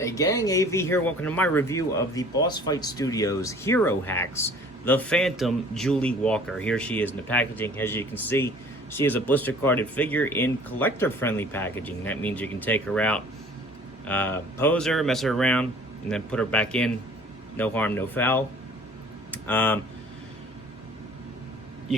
Hey gang, AV here. Welcome to my review of the Boss Fight Studios Hero Hacks, the Phantom Julie Walker. Here she is in the packaging. As you can see, she is a blister carded figure in collector-friendly packaging. That means you can take her out, pose her, mess her around, and then put her back in. No harm, no foul. You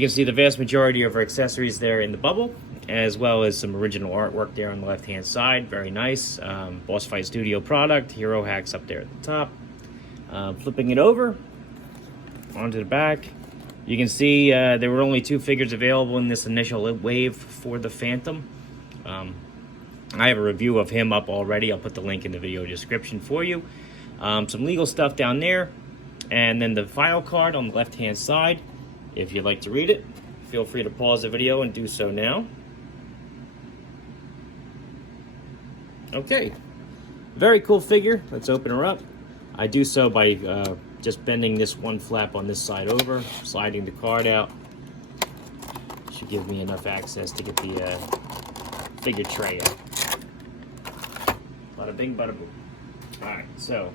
can see the vast majority of her accessories there in the bubble, as well as some original artwork there on the left-hand side. Very nice. Boss Fight Studio product. Hero Hacks up there at the top. Flipping it over onto the back, you can see there were only 2 figures available in this initial wave for the Phantom. I have a review of him up already. I'll put the link in the video description for you. Some legal stuff down there, and then the file card on the left-hand side. If you'd like to read it, feel free to pause the video and do so now. Okay, very cool figure. Let's open her up. I do so by just bending this one flap on this side over, sliding the card out. Should give me enough access to get the figure tray out. Bada bing, bada boom. All right, so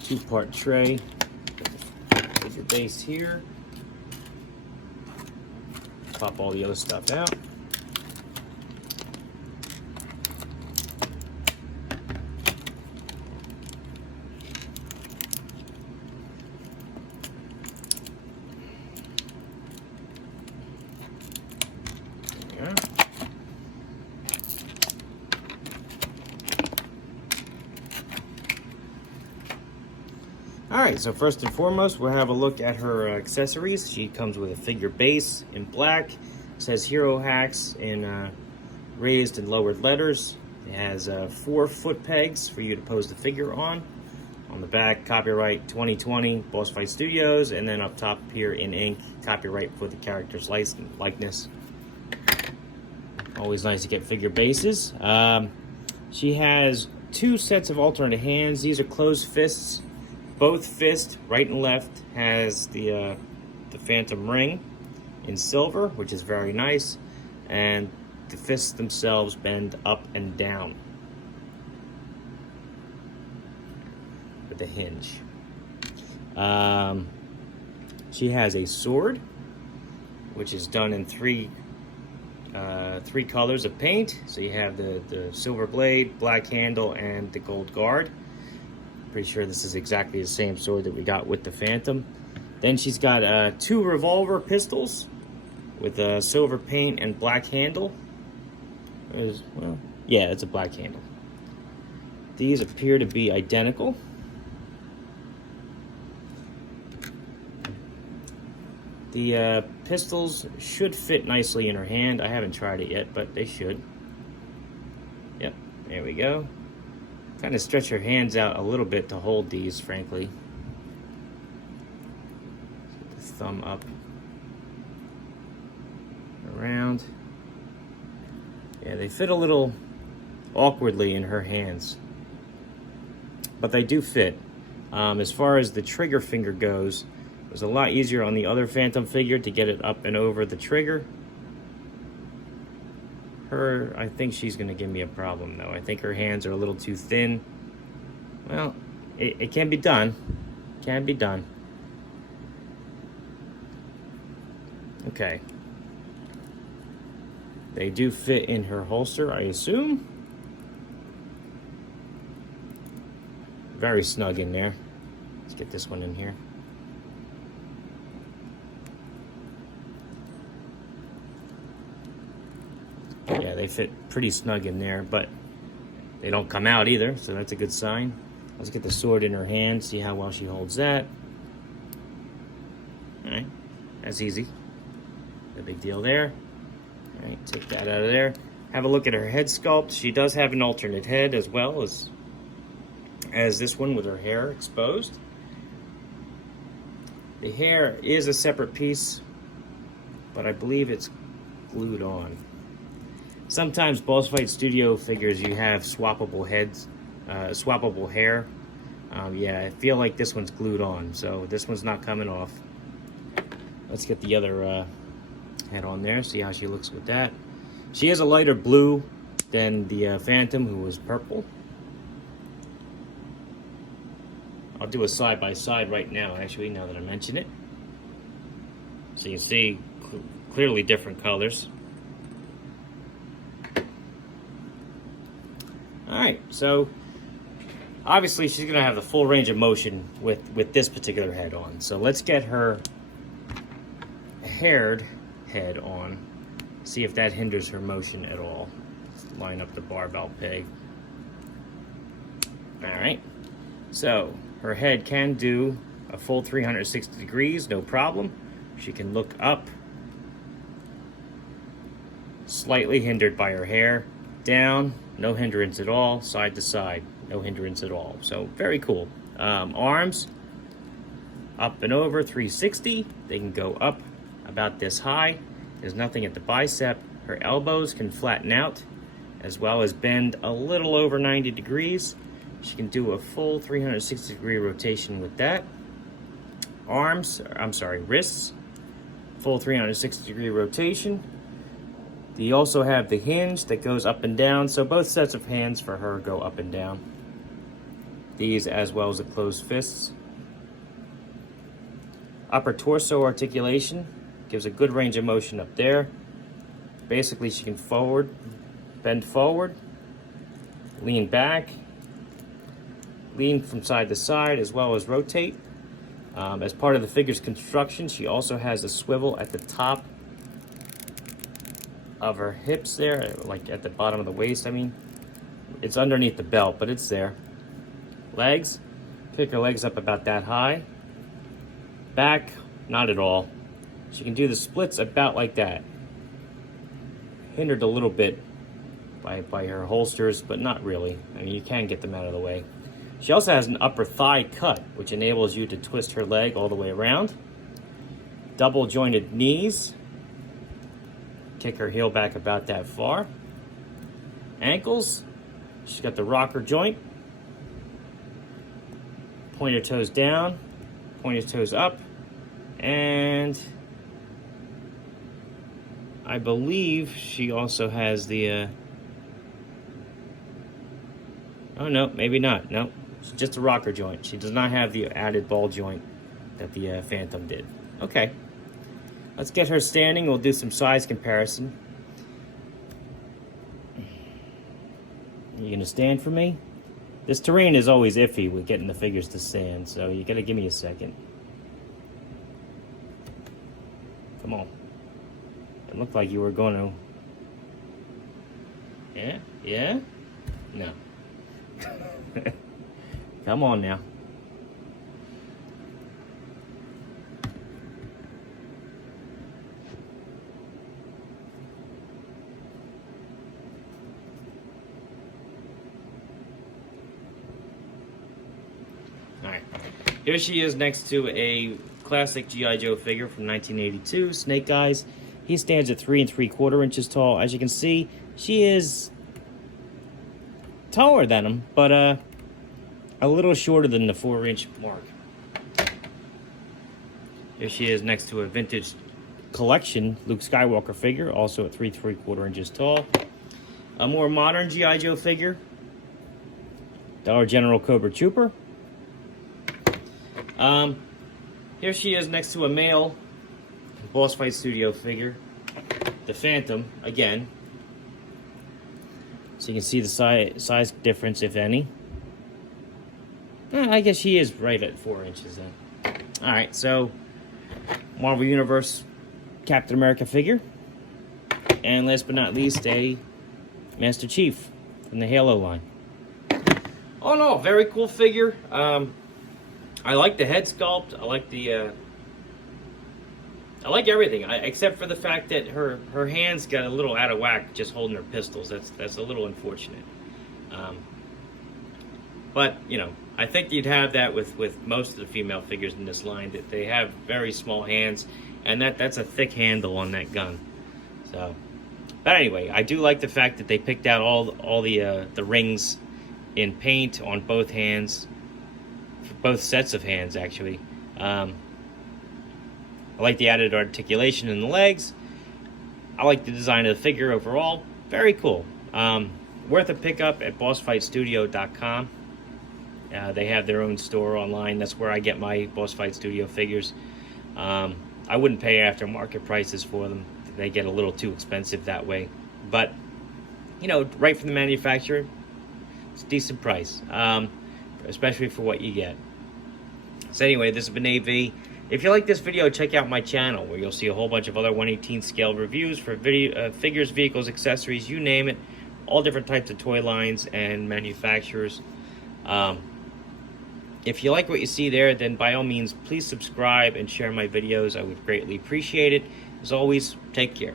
2-part tray. Figure base here. Pop all the other stuff out. There we go. Alright, so first and foremost, we'll have a look at her accessories. She comes with a figure base in black. It says Hero Hacks in raised and lowered letters. It has 4 foot pegs for you to pose the figure on. On the back, copyright 2020, Boss Fight Studios, and then up top here in ink, copyright for the character's likeness. Always nice to get figure bases. She has 2 sets of alternate hands. These are closed fists. Both fists, right and left, has the Phantom ring in silver, which is very nice, and the fists themselves bend up and down with a hinge. She has a sword, which is done in 3 colors of paint. So you have the silver blade, black handle, and the gold guard. Pretty sure this is exactly the same sword that we got with the Phantom. Then she's got 2 revolver pistols with a silver paint and black handle. Well, yeah, it's a black handle. These appear to be identical. The pistols should fit nicely in her hand. I haven't tried it yet, but they should. Yep, there we go. Kind of stretch your hands out a little bit to hold these, frankly. Put the thumb up, around. Yeah, they fit a little awkwardly in her hands, but they do fit. As far as the trigger finger goes, it was a lot easier on the other Phantom figure to get it up and over the trigger. Her, I think she's going to give me a problem, though. I think her hands are a little too thin. Well, it can be done. Can be done. Okay. They do fit in her holster, I assume. Very snug in there. Let's get this one in here. Yeah, they fit pretty snug in there, but they don't come out either, so that's a good sign. Let's get the sword in her hand, see how well she holds that. All right, that's easy. No big deal there. All right, take that out of there. Have a look at her head sculpt. She does have an alternate head as well as this one with her hair exposed. The hair is a separate piece, but I believe it's glued on. Sometimes Boss Fight Studio figures, you have swappable heads, swappable hair. Yeah, I feel like this one's glued on, so this one's not coming off. Let's get the other head on there, see how she looks with that. She is a lighter blue than the Phantom, who was purple. I'll do a side-by-side right now, actually, now that I mention it. So you can see clearly different colors. Alright, so obviously she's going to have the full range of motion with this particular head on. So let's get her haired head on, see if that hinders her motion at all. Let's line up the barbell peg. Alright, so her head can do a full 360 degrees, no problem. She can look up, slightly hindered by her hair, down, no hindrance at all, side to side, no hindrance at all. So very cool. Arms, up and over, 360. They can go up about this high. There's nothing at the bicep. Her elbows can flatten out, as well as bend a little over 90 degrees. She can do a full 360 degree rotation with that. Wrists, full 360 degree rotation. You also have the hinge that goes up and down, so both sets of hands for her go up and down. These as well as the closed fists. Upper torso articulation gives a good range of motion up there. Basically, she can bend forward, lean back, lean from side to side, as well as rotate. As part of the figure's construction, she also has a swivel at the top of her hips there, like at the bottom of the waist. I mean, it's underneath the belt, but it's there. Legs, pick her legs up about that high. Back, not at all. She can do the splits about like that. Hindered a little bit by her holsters, but not really. I mean, you can get them out of the way. She also has an upper thigh cut, which enables you to twist her leg all the way around. Double jointed knees. Kick her heel back about that far. Ankles. She's got the rocker joint. Point her toes down. Point her toes up. And I believe she also has the... oh, no, maybe not. No, it's just a rocker joint. She does not have the added ball joint that the Phantom did. Okay. Let's get her standing. We'll do some size comparison. You gonna stand for me? This terrain is always iffy with getting the figures to stand, so you gotta give me a second. Come on. It looked like you were gonna... yeah? Yeah? No. Come on now. Alright. Here she is next to a classic G.I. Joe figure from 1982, Snake Eyes. He stands at 3 3/4 inches tall. As you can see, she is taller than him, but a little shorter than the 4-inch mark. Here she is next to a vintage collection Luke Skywalker figure, also at 3 3/4 inches tall. A more modern G.I. Joe figure, Dollar General Cobra Trooper. Here she is next to a male Boss Fight Studio figure, the Phantom, again. So you can see the size difference, if any. I guess she is right at 4 inches then. Alright, so Marvel Universe Captain America figure. And last but not least, a Master Chief from the Halo line. Oh no, very cool figure. I like the head sculpt. I like the I like everything, except for the fact that her hands got a little out of whack just holding her pistols. That's a little unfortunate. But you know, I think you'd have that with most of the female figures in this line, that they have very small hands, and that's a thick handle on that gun. So, but anyway, I do like the fact that they picked out all the rings in paint on both hands, for both sets of hands actually. I like the added articulation in the legs. I like the design of the figure overall. Very cool. Worth a pickup at bossfightstudio.com. They have their own store online. That's where I get my Boss Fight Studio figures. I wouldn't pay aftermarket prices for them. They get a little too expensive that way. But, you know, right from the manufacturer, it's a decent price, especially for what you get. So anyway, this has been AV. If you like this video, check out my channel where you'll see a whole bunch of other 1/18 scale reviews for figures, vehicles, accessories, you name it. All different types of toy lines and manufacturers. If you like what you see there, then by all means, please subscribe and share my videos. I would greatly appreciate it. As always, take care.